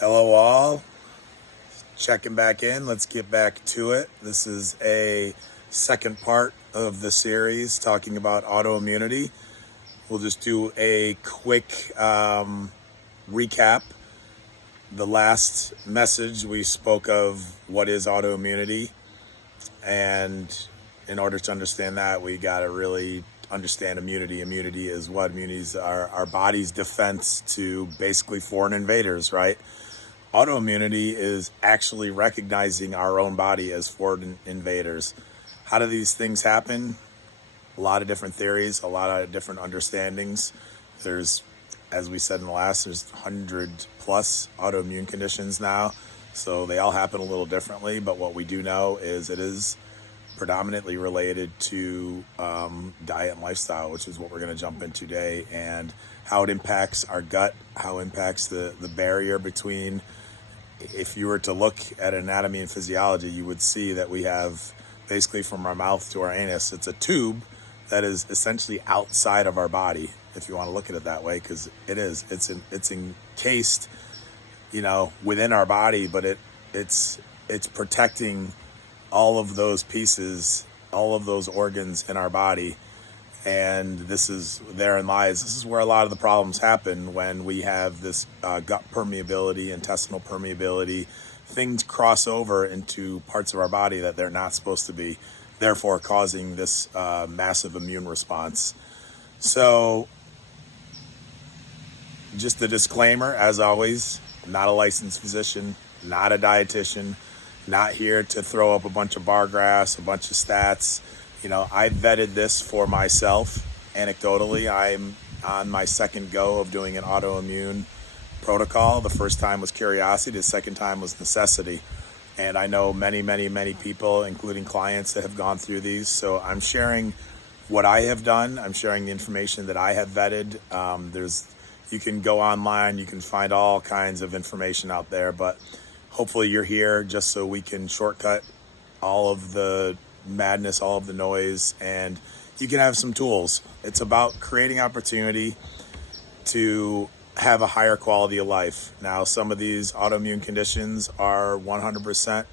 Hello all, checking back in. Let's get back to it. This is a second part of the series talking about autoimmunity. We'll just do a quick recap. The last message we spoke of what is autoimmunity, and in order to understand that, we got to really understand immunity. Immunity is what? Immunity is our body's defense to basically foreign invaders, right? Autoimmunity is actually recognizing our own body as foreign invaders. How do these things happen? A lot of different theories, a lot of different understandings. There's, as we said in the last, there's 100 plus autoimmune conditions now. So they all happen a little differently, but what we do know is it is predominantly related to diet and lifestyle, which is what we're going to jump into today, and how it impacts our gut, how it impacts the barrier between. If you were to look at anatomy and physiology, you would see that we have basically from our mouth to our anus, it's a tube that is essentially outside of our body, if you want to look at it that way, because it is. It's encased, within our body, but it's protecting all of those pieces, all of those organs in our body. And therein lies, this is where a lot of the problems happen when we have this gut permeability, intestinal permeability. Things cross over into parts of our body that they're not supposed to be, therefore causing this massive immune response. So just a disclaimer, as always, I'm not a licensed physician, not a dietitian, not here to throw up a bunch of bar graphs, a bunch of stats. I vetted this for myself. Anecdotally, I'm on my second go of doing an autoimmune protocol. The first time was curiosity. The second time was necessity. And I know many, many, many people, including clients, that have gone through these. So I'm sharing what I have done. I'm sharing the information that I have vetted. You can go online. You can find all kinds of information out there. But hopefully you're here just so we can shortcut all of the madness, all of the noise, and you can have some tools. It's about creating opportunity to have a higher quality of life. Now, some of these autoimmune conditions are 100%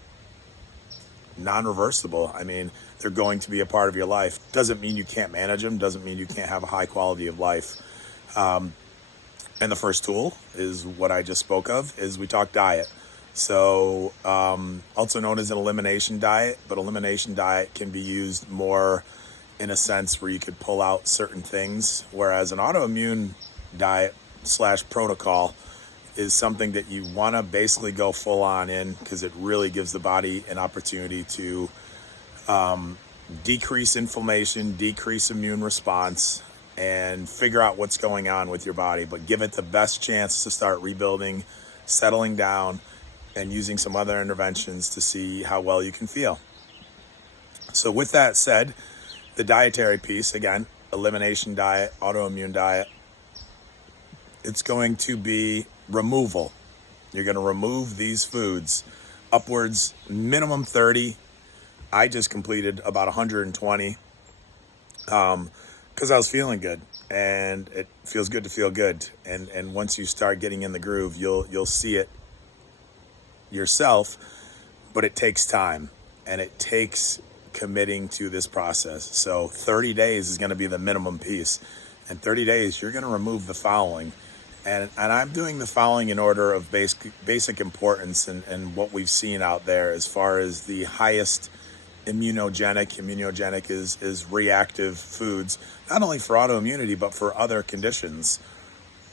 non-reversible. I mean, they're going to be a part of your life. Doesn't mean you can't manage them, doesn't mean you can't have a high quality of life. And the first tool is what I just spoke of, is we talk diet. So also known as an elimination diet, but elimination diet can be used more in a sense where you could pull out certain things, whereas an autoimmune diet / protocol is something that you want to basically go full on in, because it really gives the body an opportunity to decrease inflammation, decrease immune response, and figure out what's going on with your body, but give it the best chance to start rebuilding, settling down, and using some other interventions to see how well you can feel. So with that said, the dietary piece, again, elimination diet, autoimmune diet, it's going to be removal. You're going to remove these foods, upwards minimum 30. I just completed about 120 because I was feeling good, and it feels good to feel good. And once you start getting in the groove, you'll see it yourself, but it takes time and it takes committing to this process. So 30 days is going to be the minimum piece. In 30 days, you're going to remove the following. And I'm doing the following in order of basic importance and what we've seen out there as far as the highest immunogenic is reactive foods, not only for autoimmunity, but for other conditions.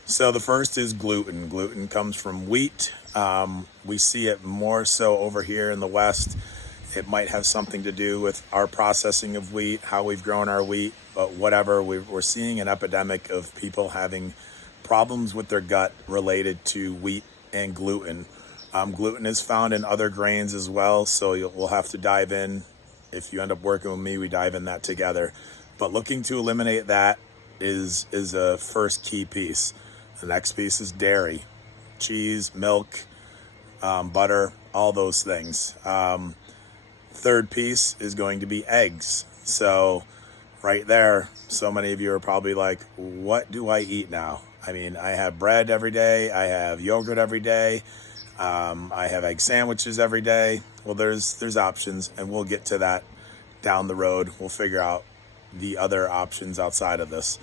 So the first is gluten. Gluten comes from wheat. We see it more so over here in the West. It might have something to do with our processing of wheat, how we've grown our wheat, but whatever, we're seeing an epidemic of people having problems with their gut related to wheat and gluten. Gluten is found in other grains as well, so we'll have to dive in. If you end up working with me, we dive in that together. But looking to eliminate that is a first key piece. The next piece is dairy, cheese, milk, butter, all those things. Third piece is going to be eggs. So right there, so many of you are probably like, what do I eat now? I mean, I have bread every day. I have yogurt every day. I have egg sandwiches every day. Well, there's options, and we'll get to that down the road. We'll figure out the other options outside of this.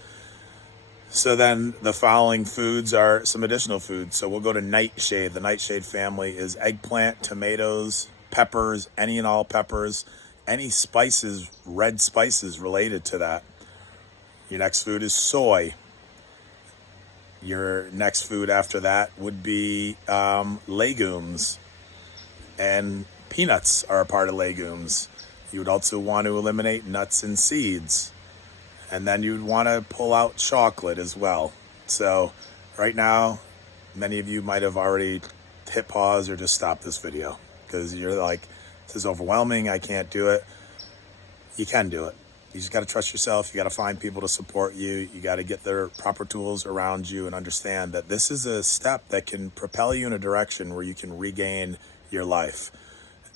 So then the following foods are some additional foods. So we'll go to nightshade. The nightshade family is eggplant, tomatoes, peppers, any and all peppers, any spices, red spices related to that. Your next food is soy. Your next food after that would be legumes, and peanuts are a part of legumes. You would also want to eliminate nuts and seeds. And then you'd want to pull out chocolate as well. So right now, many of you might have already hit pause or just stopped this video because you're like, this is overwhelming. I can't do it. You can do it. You just got to trust yourself. You got to find people to support you. You got to get their proper tools around you and understand that this is a step that can propel you in a direction where you can regain your life.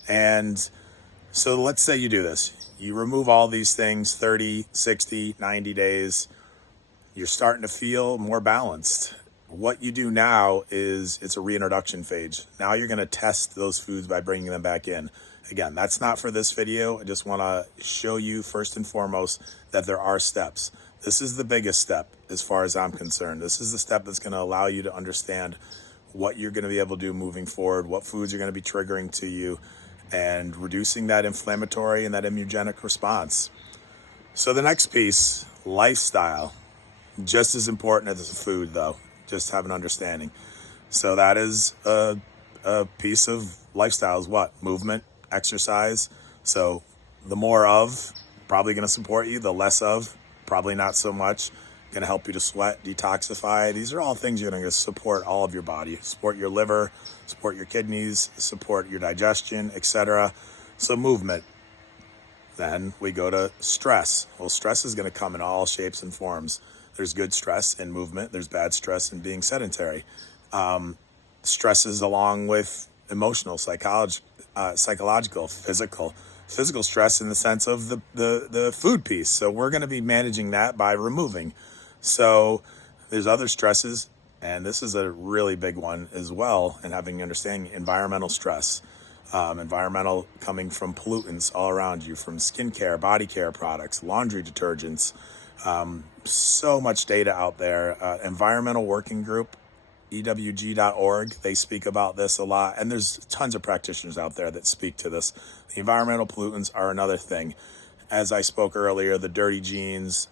And so let's say you do this. You remove all these things, 30, 60, 90 days. You're starting to feel more balanced. What you do now is it's a reintroduction phase. Now you're going to test those foods by bringing them back in. Again, that's not for this video. I just want to show you first and foremost that there are steps. This is the biggest step as far as I'm concerned. This is the step that's going to allow you to understand what you're going to be able to do moving forward, what foods are going to be triggering to you, and reducing that inflammatory and that immunogenic response. So the next piece, lifestyle, just as important as the food though, just have an understanding. So that is a piece of lifestyle is what? Movement, exercise. So the more of, probably going to support you. The less of, probably not so much. Going to help you to sweat, detoxify. These are all things you're going to support all of your body, support your liver, support your kidneys, support your digestion, etc. So movement. Then we go to stress. Well, stress is going to come in all shapes and forms. There's good stress in movement. There's bad stress in being sedentary. Stresses along with emotional, psychological, physical stress in the sense of the food piece. So we're going to be managing that by removing. So there's other stresses, and this is a really big one as well, and having understanding environmental stress. Environmental coming from pollutants all around you, from skincare, body care products, laundry detergents. So much data out there. Environmental Working Group, ewg.org, they speak about this a lot, and there's tons of practitioners out there that speak to this. The environmental pollutants are another thing. As I spoke earlier, the dirty genes,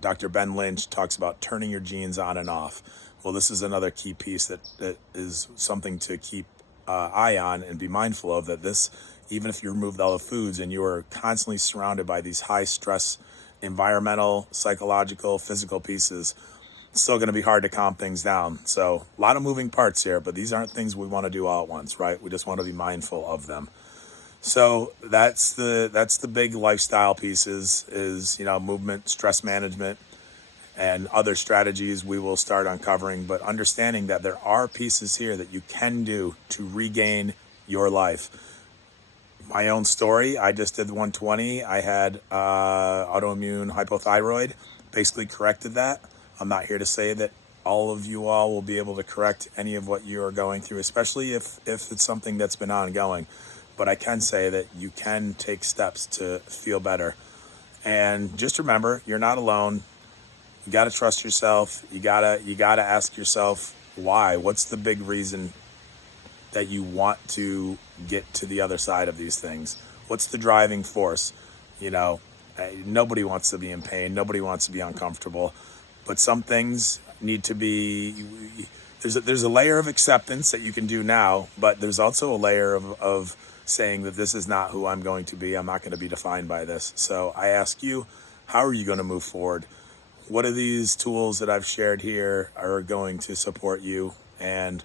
Dr. Ben Lynch talks about turning your genes on and off. Well, this is another key piece that is something to keep eye on and be mindful of, that this, even if you remove all the foods and you are constantly surrounded by these high stress environmental, psychological, physical pieces, it's still going to be hard to calm things down. So a lot of moving parts here, but these aren't things we want to do all at once, right? We just want to be mindful of them. So that's the big lifestyle pieces is, movement, stress management, and other strategies we will start uncovering, but understanding that there are pieces here that you can do to regain your life. My own story, I just did 120. I had autoimmune hypothyroid, basically corrected that. I'm not here to say that all of you all will be able to correct any of what you are going through, especially if it's something that's been ongoing. But I can say that you can take steps to feel better. And just remember, you're not alone. You got to trust yourself. You gotta ask yourself why. What's the big reason that you want to get to the other side of these things? What's the driving force? Nobody wants to be in pain. Nobody wants to be uncomfortable. But some things need to be. There's a layer of acceptance that you can do now, but there's also a layer of saying that this is not who I'm going to be. I'm not going to be defined by this. So I ask you, how are you going to move forward? What are these tools that I've shared here are going to support you? And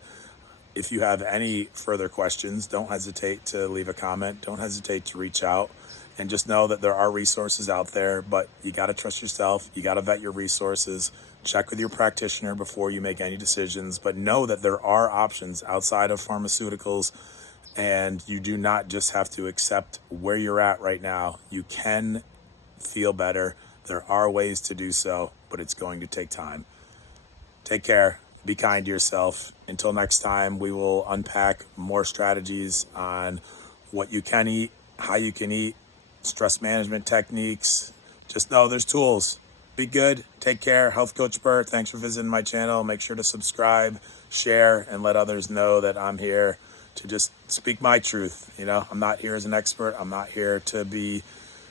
if you have any further questions, don't hesitate to leave a comment. Don't hesitate to reach out. And just know that there are resources out there, but you got to trust yourself. You got to vet your resources. Check with your practitioner before you make any decisions. But know that there are options outside of pharmaceuticals, and you do not just have to accept where you're at right now. You can feel better. There are ways to do so, but it's going to take time. Take care. be kind to yourself. Until next time, we will unpack more strategies on what you can eat, how you can eat, stress management techniques. Just know there's tools. Be good. Take care. Health Coach Bert, thanks for visiting my channel. Make sure to subscribe, share, and let others know that I'm here to just speak my truth. You know, I'm not here as an expert. I'm not here to be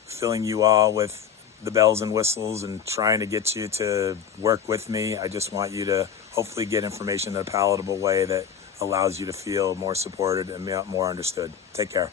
filling you all with the bells and whistles and trying to get you to work with me. I just want you to hopefully get information in a palatable way that allows you to feel more supported and more understood. Take care.